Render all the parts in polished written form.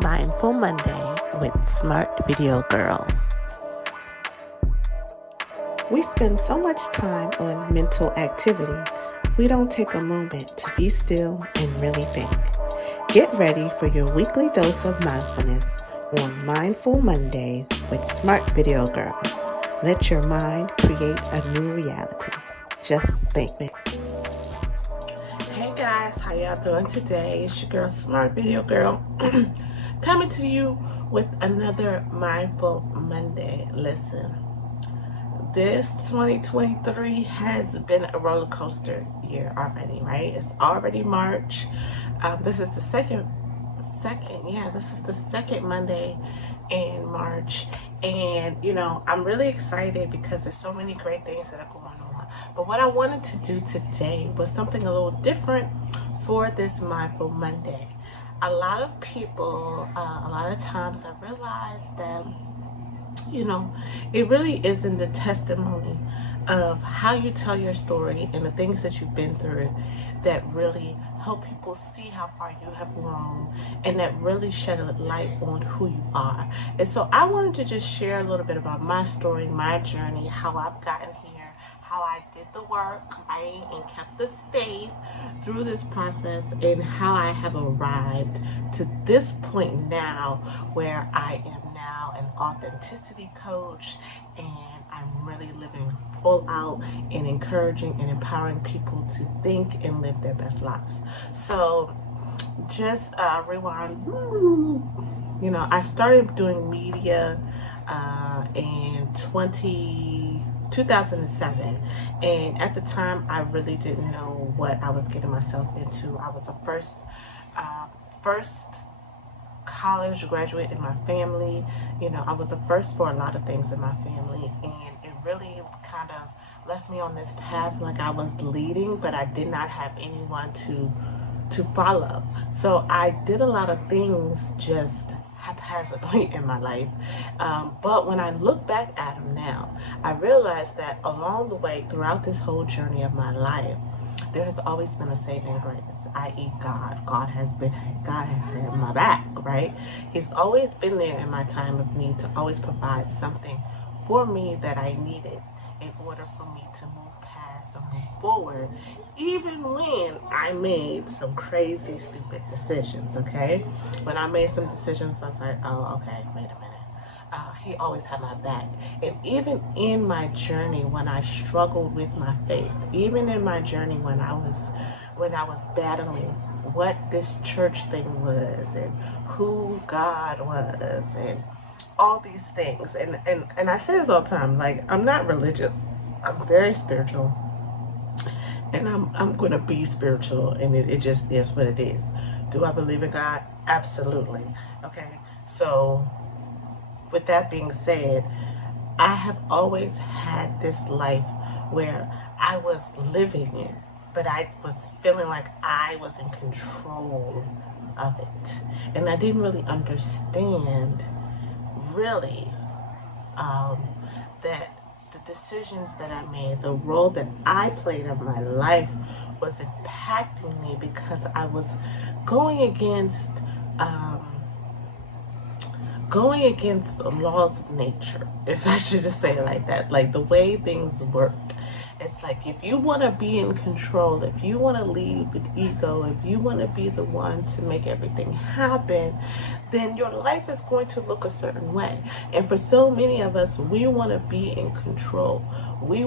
Mindful Monday with Smart Video Girl. We spend so much time on mental activity, we don't take a moment to be still and really think. Get ready for your weekly dose of mindfulness on Mindful Monday with Smart Video Girl. Let your mind create a new reality. Just think it. Hey guys, how y'all doing today? It's your girl, Smart Video Girl, coming to you with another Mindful Monday. Listen, this 2023 has been a roller coaster year already, right? It's already March. This is the second Monday in March, and I'm really excited because there's so many great things that are going on. But what I wanted to do today was something a little different for this Mindful Monday. A lot of people, a lot of times I realize that it really is in the testimony of how you tell your story and the things that you've been through that really help people see how far you have grown and that really shed a light on who you are. And so I wanted to just share a little bit about my story, my journey, how I've gotten here, how I did the work, right, and kept the faith through this process, and how I have arrived to this point now where I am now an authenticity coach, and I'm really living full out and encouraging and empowering people to think and live their best lives. So just rewind. I started doing media in 2007, and at the time I really didn't know what I was getting myself into. I was a first college graduate in my family. I was the first for a lot of things in my family, and it really kind of left me on this path like I was leading, but I did not have anyone to follow. So I did a lot of things just haphazardly in my life. But when I look back at them now, I realize that along the way, throughout this whole journey of my life, there has always been a saving grace, i.e. God. God has had my back, right? He's always been there in my time of need to always provide something for me that I needed in order for me to move past or move forward, even when I made some crazy, stupid decisions, okay? When I made some decisions, I was like, oh, okay, wait a minute. He always had my back. And even in my journey when I struggled with my faith, even in my journey when I was battling what this church thing was and who God was and all these things. And I say this all the time, like, I'm not religious. I'm very spiritual. And I'm going to be spiritual, and it just is what it is. Do I believe in God? Absolutely. Okay. So with that being said, I have always had this life where I was living it, but I was feeling like I was in control of it. And I didn't really understand really that the decisions that I made, the role that I played in my life was impacting me because I was going against the laws of nature, if I should just say it like that, like the way things work. It's like, if you want to be in control, if you want to lead with ego, if you want to be the one to make everything happen, then your life is going to look a certain way. And for so many of us, we want to be in control. We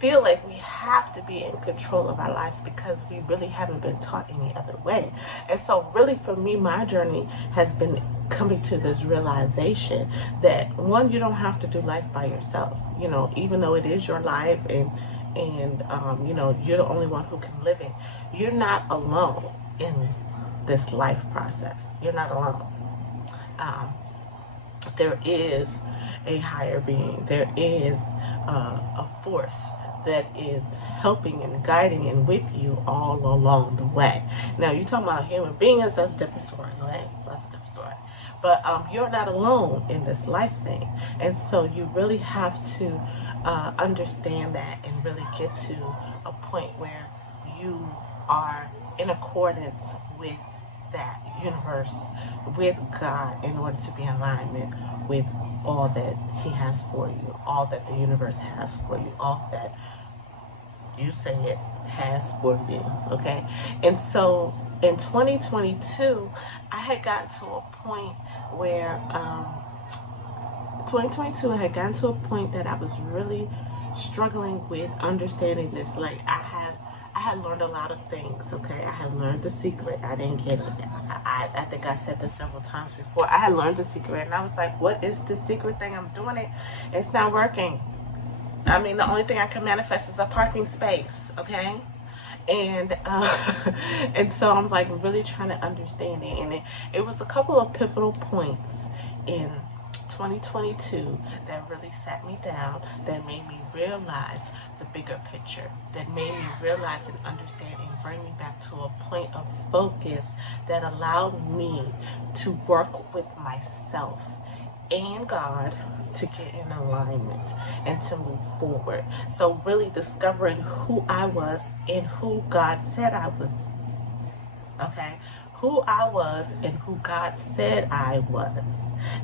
feel like we have to be in control of our lives because we really haven't been taught any other way. And so really for me, my journey has been coming to this realization that, one, you don't have to do life by yourself. Even though it is your life and you're the only one who can live it, you're not alone in this life process. You're not alone. There is a higher being. There is a force that is helping and guiding and with you all along the way. Now, you're talking about human beings, that's a different story, right? That's a different story. But you're not alone in this life thing. And so you really have to understand that and really get to a point where you are in accordance with that universe with God in order to be in alignment with all that He has for you, all that the universe has for you, all that you say it has for you. Okay. And so in 2022, I had gotten to a point where 2022 I had gotten to a point that I was really struggling with understanding this. Like I had learned a lot of things. Okay, I had learned the secret. I didn't get it. I think I said this several times before. I had learned the secret, and I was like, "What is the secret thing? I'm doing it. It's not working." I mean, the only thing I can manifest is a parking space. Okay, and and so I'm like really trying to understand it, and it was a couple of pivotal points in 2022 that really sat me down, that made me realize the bigger picture, that made me realize and understand and bring me back to a point of focus that allowed me to work with myself and God to get in alignment and to move forward. So really discovering who I was and who God said I was. Okay, who I was and who God said I was.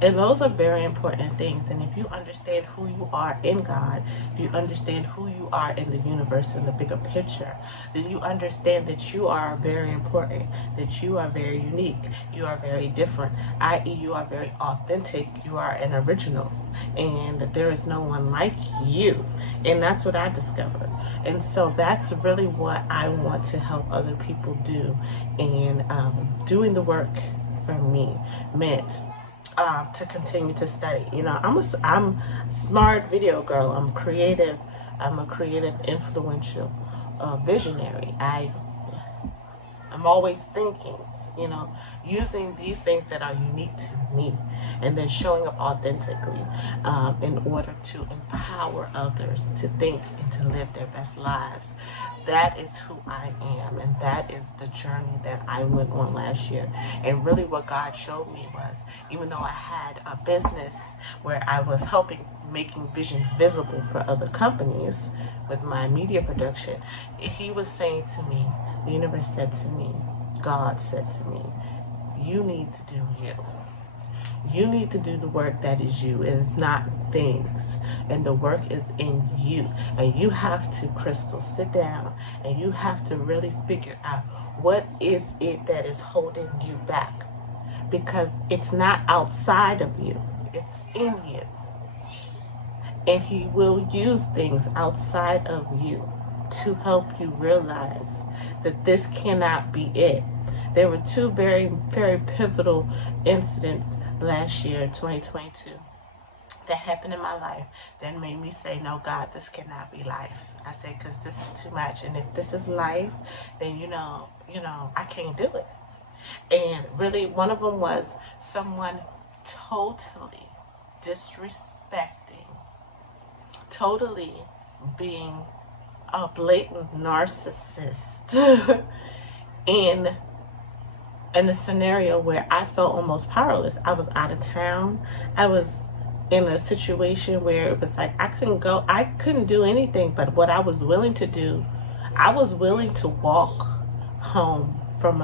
And those are very important things. And if you understand who you are in God, if you understand who you are in the universe and the bigger picture, then you understand that you are very important, that you are very unique, you are very different, i.e. you are very authentic, you are an original, and there is no one like you. And that's what I discovered. And so that's really what I want to help other people do. And doing the work for me meant to continue to study. You know, I'm a smart video girl. I'm creative. I'm a creative, influential, visionary. I'm always thinking, you know, using these things that are unique to me and then showing up authentically in order to empower others to think and to live their best lives. That is who I am, and that is the journey that I went on last year. And really what God showed me was, even though I had a business where I was helping making visions visible for other companies with my media production, He was saying to me, the universe said to me, God said to me, you need to do you. You need to do the work that is you. It is not things. And the work is in you. And you have to, Crystal, sit down and you have to really figure out what is it that is holding you back. Because it's not outside of you. It's in you. And He will use things outside of you to help you realize that this cannot be it. There were two very, very pivotal incidents last year, 2022, that happened in my life that made me say, no, God, this cannot be life. I said, because this is too much. And if this is life, then, you know, I can't do it. And really, one of them was someone totally disrespecting, totally being a blatant narcissist in a scenario where I felt almost powerless. I was out of town. I was in a situation where it was like I couldn't do anything but what I was willing to do. I was willing to walk home from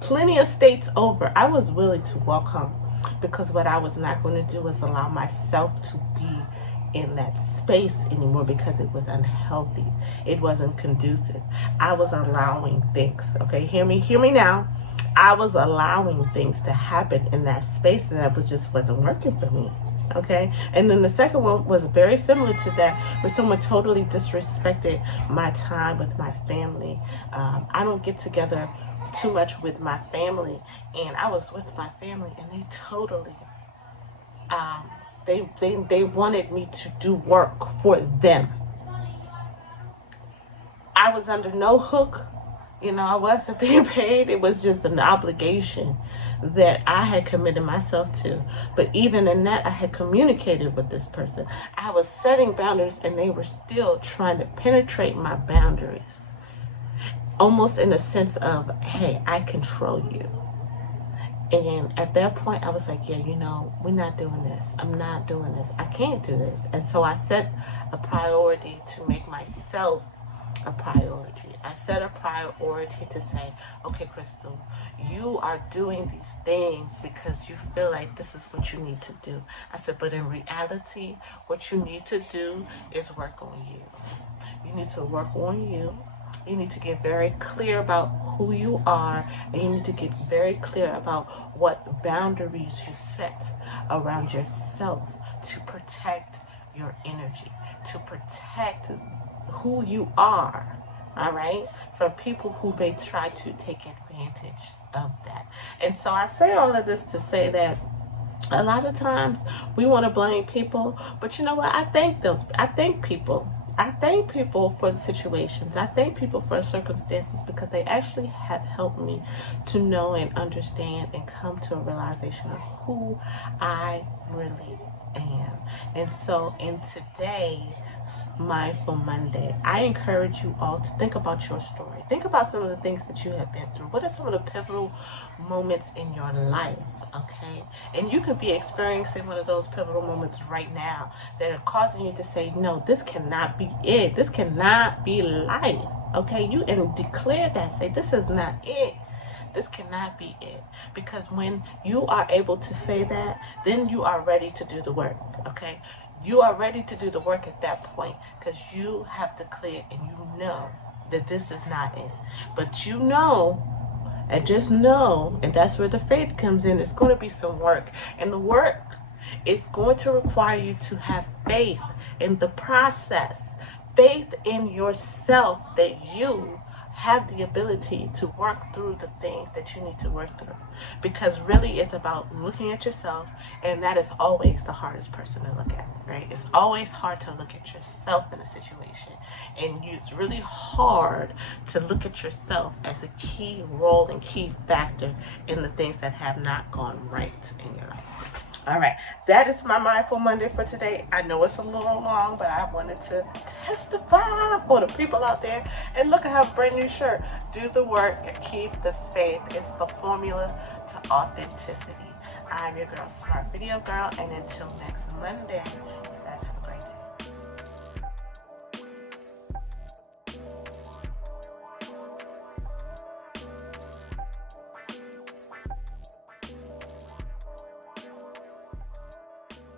plenty of states over. I was willing to walk home because what I was not going to do was allow myself to be in that space anymore because it was unhealthy. It wasn't conducive. I was allowing things. Okay, hear me now. I was allowing things to happen in that space, and that just wasn't working for me. Okay, and then the second one was very similar to that, where someone totally disrespected my time with my family. I don't get together too much with my family, and I was with my family, and they totally they wanted me to do work for them. I was under no hook. You know, I wasn't being paid. It was just an obligation that I had committed myself to. But even in that, I had communicated with this person. I was setting boundaries, and they were still trying to penetrate my boundaries. Almost in a sense of, hey, I control you. And at that point, I was like, yeah, you know, we're not doing this. I'm not doing this. I can't do this. And so I set a priority to make myself a priority. I set a priority to say, okay, Crystal, you are doing these things because you feel like this is what you need to do. I said, but in reality, what you need to do is work on you. You need to work on you. You need to get very clear about who you are, and you need to get very clear about what boundaries you set around yourself to protect your energy, to protect who you are, all right, from people who may try to take advantage of that. And so I say all of this to say that a lot of times we want to blame people, but you know what? I thank people. I thank people for the situations. I thank people for the circumstances because they actually have helped me to know and understand and come to a realization of who I really am. And so in today's Mindful Monday, I encourage you all to think about your story. Think about some of the things that you have been through. What are some of the pivotal moments in your life? Okay, and you could be experiencing one of those pivotal moments right now that are causing you to say, no, this cannot be it. This cannot be life. Okay, you and declare that. Say, this is not it. This cannot be it. Because when you are able to say that, then you are ready to do the work. Okay, you are ready to do the work at that point because you have declared and you know that this is not it. But you know, and just know, and that's where the faith comes in, it's going to be some work. And the work is going to require you to have faith in the process, faith in yourself that you have the ability to work through the things that you need to work through. Because really it's about looking at yourself, and that is always the hardest person to look at, right? It's always hard to look at yourself in a situation, and it's really hard to look at yourself as a key role and key factor in the things that have not gone right in your life. All right, that is my Mindful Monday for today. I know it's a little long, but I wanted to testify for the people out there. And look, I have a brand new shirt. Do the work and keep the faith. It's the formula to authenticity. I'm your girl, Smart Video Girl, and until next Monday,